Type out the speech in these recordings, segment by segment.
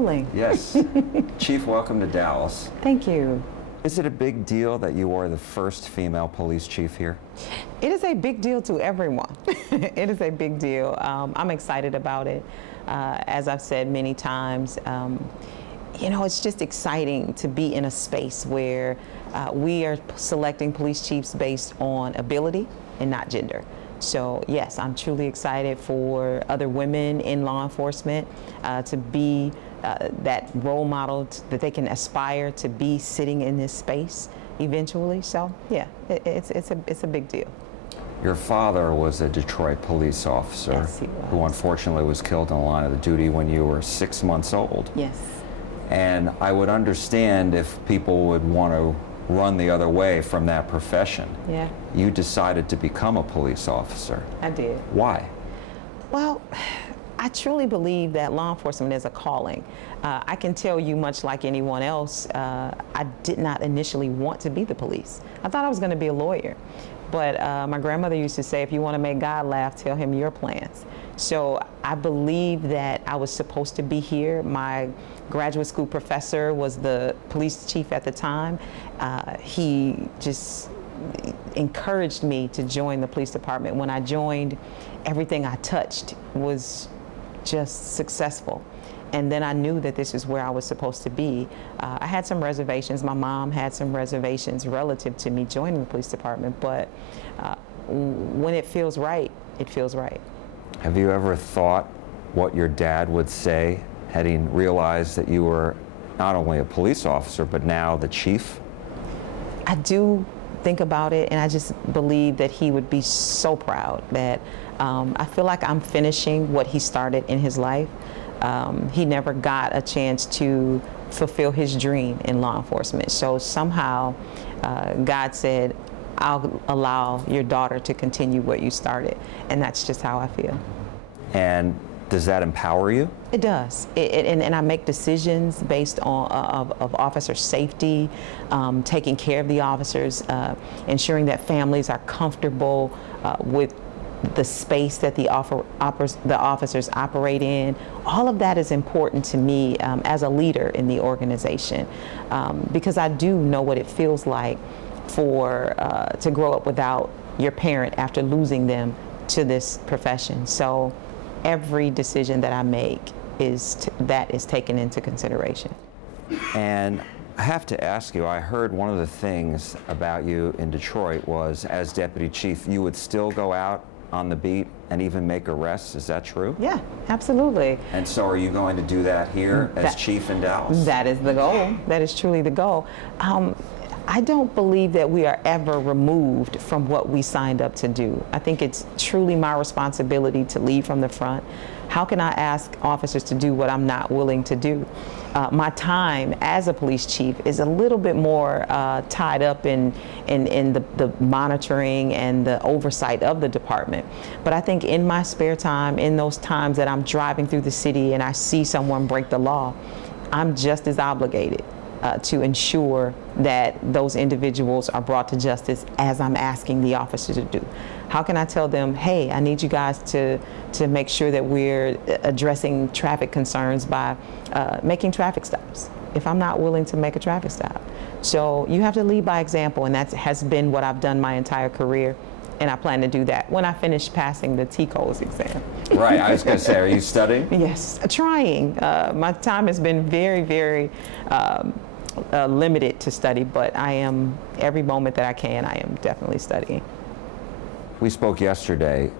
rolling. Yes. Chief, welcome to Dallas. Thank you. Is it a big deal that you are the first female police chief here? It is a big deal to everyone. It is a big deal. I'm excited about it. As I've said many times, you know, it's just exciting to be in a space where we are selecting police chiefs based on ability and not gender. So yes, I'm truly excited for other women in law enforcement to be that role model that they can aspire to be sitting in this space eventually. So yeah, it's a big deal. Your father was a Detroit police officer. Yes, he was. Who unfortunately was killed in the line of duty when you were 6 months old. Yes. And I would understand if people would want to run the other way from that profession. Yeah. You decided to become a police officer. I did. Why? Well, I truly believe that law enforcement is a calling. I can tell you, much like anyone else, I did not initially want to be the police. I thought I was going to be a lawyer. But my grandmother used to say, if you want to make God laugh, tell him your plans. So I believe that I was supposed to be here. My graduate school professor was the police chief at the time. He just encouraged me to join the police department. When I joined, everything I touched was just successful. And then I knew that this is where I was supposed to be. I had some reservations. My mom had some reservations relative to me joining the police department, but when it feels right, it feels right. Have you ever thought what your dad would say had he realized that you were not only a police officer, but now the chief? I do think about it, and I just believe that he would be so proud that I feel like I'm finishing what he started in his life. He never got a chance to fulfill his dream in law enforcement. So somehow God said, I'll allow your daughter to continue what you started. And that's just how I feel. And does that empower you? It does. And I make decisions based on of officer safety, taking care of the officers, ensuring that families are comfortable with the space that the officers operate in. All of that is important to me as a leader in the organization, because I do know what it feels like to grow up without your parent after losing them to this profession. So every decision that I make that is taken into consideration. And I have to ask you, I heard one of the things about you in Detroit was, as deputy chief, you would still go out on the beat and even make arrests. Is that true? Yeah, absolutely. And so are you going to do that here as chief in Dallas? That is the goal. That is truly the goal. I don't believe that we are ever removed from what we signed up to do. I think it's truly my responsibility to lead from the front. How can I ask officers to do what I'm not willing to do? My time as a police chief is a little bit more tied up in the monitoring and the oversight of the department. But I think in my spare time, in those times that I'm driving through the city and I see someone break the law, I'm just as obligated to ensure that those individuals are brought to justice as I'm asking the officer to do. How can I tell them, hey, I need you guys to make sure that we're addressing traffic concerns by making traffic stops, if I'm not willing to make a traffic stop? So you have to lead by example, and that has been what I've done my entire career, and I plan to do that when I finish passing the TCOS exam. Right, I was going to say, are you studying? Yes, trying. My time has been very, very limited to study, but I am, every moment that I can, I am definitely studying. We spoke yesterday.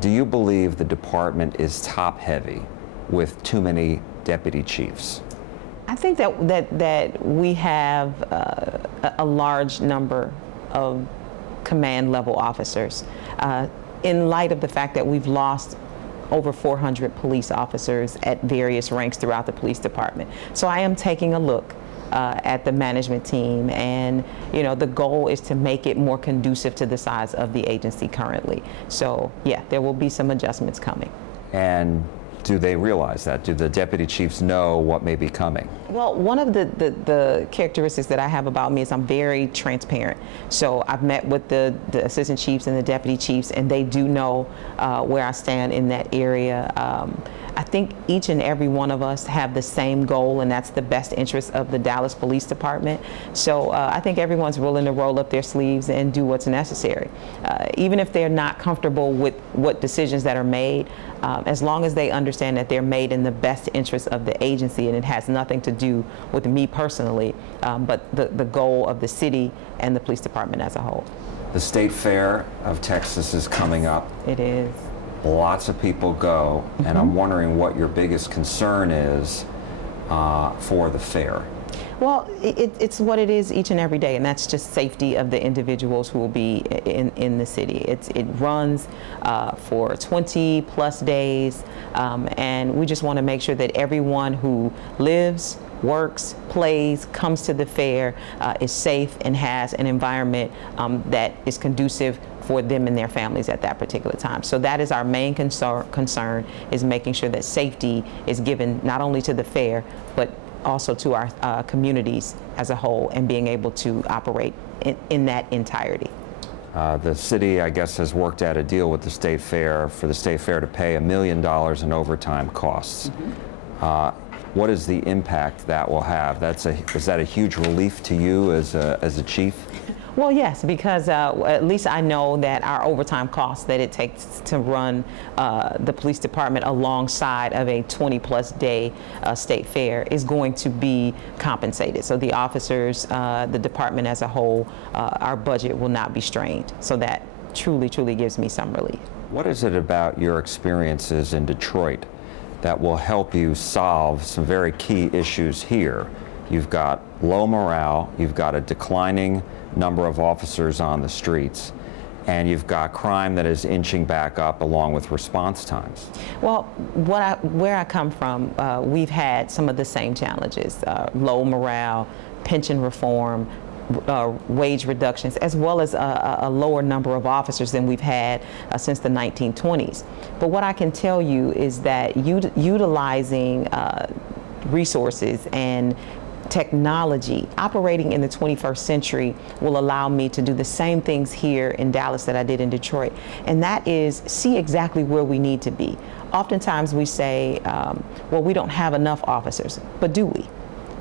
Do you believe the department is top-heavy with too many deputy chiefs? I think that we have a large number of command level officers in light of the fact that we've lost over 400 police officers at various ranks throughout the police department. So I am taking a look at the management team, and the goal is to make it more conducive to the size of the agency currently. So yeah, there will be some adjustments coming. And do they realize that? Do the deputy chiefs know what may be coming? Well, one of the characteristics that I have about me is I'm very transparent. So I've met with the assistant chiefs and the deputy chiefs, and they do know where I stand in that area. I think each and every one of us have the same goal, and that's the best interest of the Dallas Police Department. So I think everyone's willing to roll up their sleeves and do what's necessary. Even if they're not comfortable with what decisions that are made, as long as they understand that they're made in the best interest of the agency, and it has nothing to do with me personally, but the goal of the city and the police department as a whole. The State Fair of Texas is coming up. It is. Lots of people go, and I'm wondering what your biggest concern is for the fair. Well, it's what it is each and every day, and that's just safety of the individuals who will be in the city. It runs for 20+ days, and we just want to make sure that everyone who lives, works, plays, comes to the fair is safe and has an environment that is conducive for them and their families at that particular time. So that is our main concern is making sure that safety is given not only to the fair, but also to our communities as a whole, and being able to operate in that entirety. The city, I guess, has worked out a deal with the State Fair for the State Fair to pay $1 million in overtime costs. What is the impact that will have? Is that a huge relief to you as a chief? Well, yes, because at least I know that our overtime costs that it takes to run the police department alongside of a 20+ day state fair is going to be compensated. So the officers, the department as a whole, our budget will not be strained. So that truly, truly gives me some relief. What is it about your experiences in Detroit that will help you solve some very key issues here? You've got low morale, you've got a declining number of officers on the streets, and you've got crime that is inching back up along with response times. Well, where I come from, we've had some of the same challenges, low morale, pension reform, wage reductions, as well as a lower number of officers than we've had since the 1920s. But what I can tell you is that utilizing resources and technology, operating in the 21st century, will allow me to do the same things here in Dallas that I did in Detroit, and that is see exactly where we need to be. Oftentimes we say, well, we don't have enough officers, but do we?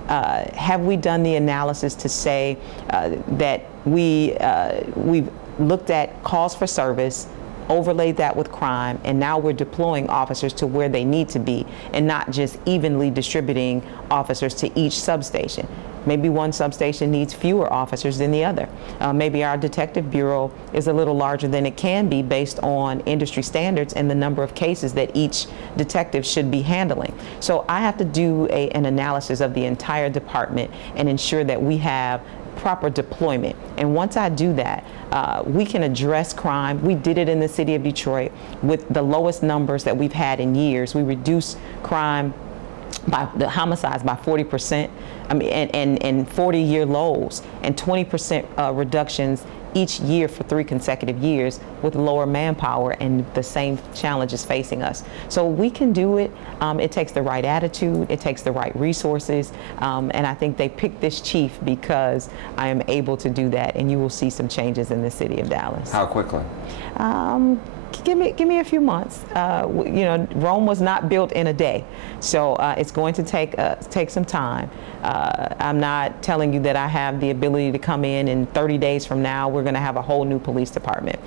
Have we done the analysis to say that we've looked at calls for service, overlaid that with crime, and now we're deploying officers to where they need to be and not just evenly distributing officers to each substation. Maybe one substation needs fewer officers than the other. Maybe our detective bureau is a little larger than it can be based on industry standards and the number of cases that each detective should be handling. So I have to do an analysis of the entire department and ensure that we have proper deployment. And once I do that, we can address crime. We did it in the city of Detroit with the lowest numbers that we've had in years. We reduced crime by the homicides by 40%, I mean, and 40-year lows, and 20% reductions each year for 3 consecutive years with lower manpower and the same challenges facing us. So we can do it. It takes the right attitude, it takes the right resources, and I think they picked this chief because I am able to do that, and you will see some changes in the city of Dallas. How quickly? Give me a few months. You know, Rome was not built in a day, so it's going to take some time. I'm not telling you that I have the ability to come in 30 days from now we're going to have a whole new police department.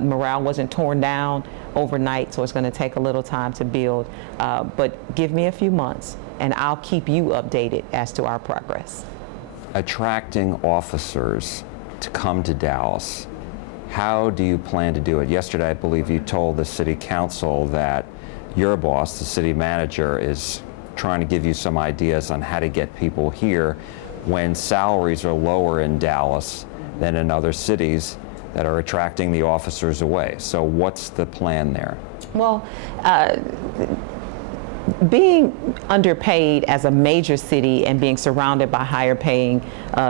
Morale wasn't torn down overnight, so it's going to take a little time to build. But give me a few months, and I'll keep you updated as to our progress. Attracting officers to come to Dallas. How do you plan to do it? Yesterday, I believe you told the city council that your boss, the city manager, is trying to give you some ideas on how to get people here when salaries are lower in Dallas than in other cities that are attracting the officers away. So what's the plan there? Well, being underpaid as a major city and being surrounded by higher paying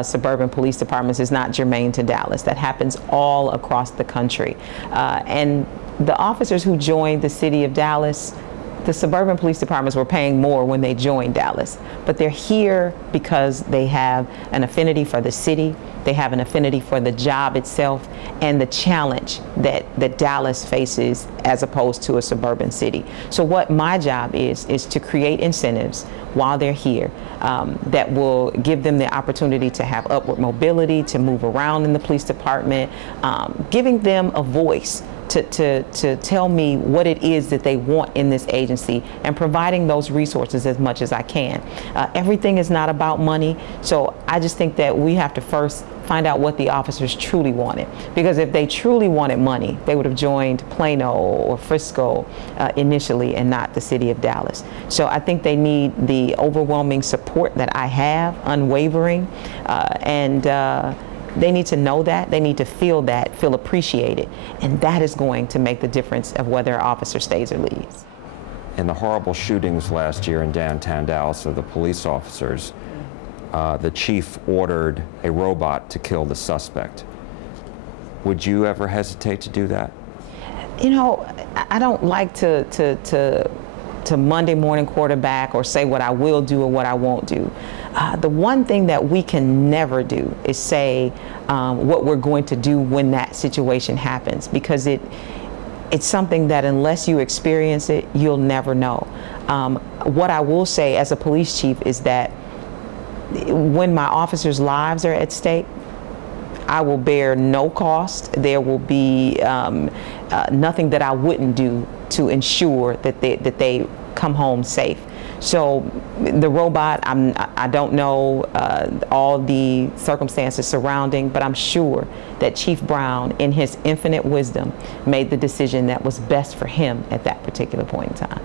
suburban police departments is not germane to Dallas. That happens all across the country. And the officers who joined the city of Dallas the suburban police departments were paying more when they joined Dallas, but they're here because they have an affinity for the city, they have an affinity for the job itself, and the challenge that Dallas faces as opposed to a suburban city. So what my job is to create incentives while they're here that will give them the opportunity to have upward mobility, to move around in the police department, giving them a voice to tell me what it is that they want in this agency, and providing those resources as much as I can. Everything is not about money, so I just think that we have to first find out what the officers truly wanted. Because if they truly wanted money, they would have joined Plano or Frisco initially, and not the city of Dallas. So I think they need the overwhelming support that I have, unwavering, and they need to know that, they need to feel that, feel appreciated, and that is going to make the difference of whether an officer stays or leaves. In the horrible shootings last year in downtown Dallas of the police officers, the chief ordered a robot to kill the suspect. Would you ever hesitate to do that? You know, I don't like to Monday morning quarterback or say what I will do or what I won't do. The one thing that we can never do is say what we're going to do when that situation happens, because it's something that unless you experience it, you'll never know. What I will say as a police chief is that when my officers' lives are at stake, I will bear no cost. There will be nothing that I wouldn't do to ensure that they come home safe. So the robot, I don't know all the circumstances surrounding, but I'm sure that Chief Brown, in his infinite wisdom, made the decision that was best for him at that particular point in time.